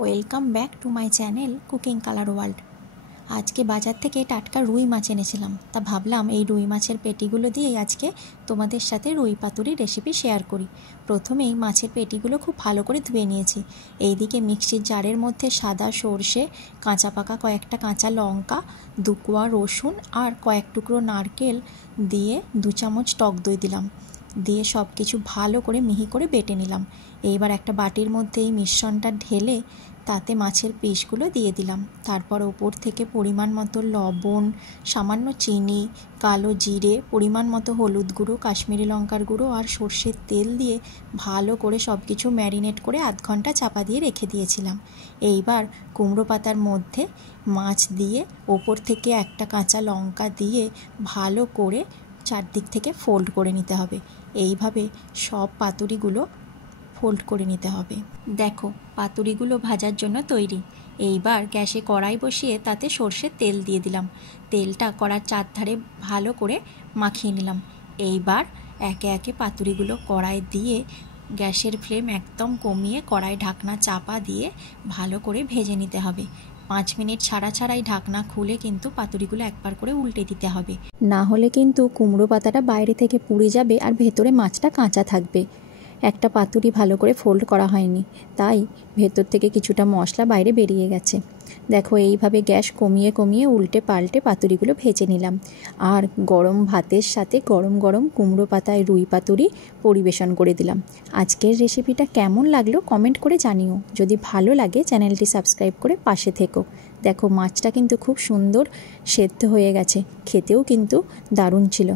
Welcome back to my channel cooking colour world. আজকে বাজার থেকে টাটকা রুই মাছ এনেছিলাম, তা ভাবলাম এই রুই মাছের পেটিগুলো দিয়েই আজকে তোমাদের সাথে রুই পাতুরি রেসিপি শেয়ার করি। প্রথমেই মাছের পেটিগুলো খুব ভালো করে ধুয়ে নিয়েছি। এইদিকে মিক্সির জারের মধ্যে সাদা সর্ষে, কাঁচা পাকা কয়েকটা কাঁচা লঙ্কা, 2 কোয়া রসুন আর কয়েক টুকরো নারকেল দিয়ে 2 চামচ টক দই দিলাম, দিয়ে সব কিছু ভালো করে মিহি করে বেটে নিলাম। এইবার একটা বাটির মধ্যে এই মিশ্রণটা ঢেলে তাতে মাছের পিসগুলো দিয়ে দিলাম। তারপর ওপর থেকে পরিমাণ মতো লবণ, সামান্য চিনি, কালো জিরে, পরিমাণ মতো হলুদ গুঁড়ো, কাশ্মীরি লঙ্কার গুঁড়ো আর সর্ষের তেল দিয়ে ভালো করে সব কিছু ম্যারিনেট করে আধ ঘন্টা চাপা দিয়ে রেখে দিয়েছিলাম। এইবার কুমড়ো পাতার মধ্যে মাছ দিয়ে ওপর থেকে একটা কাঁচা লঙ্কা দিয়ে ভালো করে চারদিক থেকে ফোল্ড করে নিতে হবে। এইভাবে সব পাতুরিগুলো ফোল্ড করে নিতে হবে। দেখো, পাতুরিগুলো ভাজার জন্য তৈরি। এইবার গ্যাসে কড়াই বসিয়ে তাতে সর্ষের তেল দিয়ে দিলাম। তেলটা কড়ার চারধারে ভালো করে মাখিয়ে নিলাম। এইবার একে একে পাতুরিগুলো কড়াই দিয়ে গ্যাসের ফ্লেম একদম কমিয়ে কড়াই ঢাকনা চাপা দিয়ে ভালো করে ভেজে নিতে হবে। 5 মিনিট ছাড়াই ঢাকনা খুলে কিন্তু পাতুরিগুলো একবার করে উল্টে দিতে হবে, না হলে কিন্তু কুমড়ো পাতাটা বাইরে থেকে পুড়ে যাবে আর ভেতরে মাছটা কাঁচা থাকবে। একটা পাতুরি ভালো করে ফোল্ড করা হয়নি, তাই ভেতর থেকে কিছুটা মশলা বাইরে বেরিয়ে গেছে। দেখো, এইভাবে গ্যাস কমিয়ে কমিয়ে উল্টে পাল্টে পাতুরিগুলো ভেজে নিলাম। আর গরম ভাতের সাথে গরম গরম কুমড়ো পাতায় রুই পাতুরি পরিবেশন করে দিলাম। আজকের রেসিপিটা কেমন লাগলো কমেন্ট করে জানিও। যদি ভালো লাগে চ্যানেলটি সাবস্ক্রাইব করে পাশে থেকো। দেখো, মাছটা কিন্তু খুব সুন্দর সেদ্ধ হয়ে গেছে, খেতেও কিন্তু দারুণ ছিল।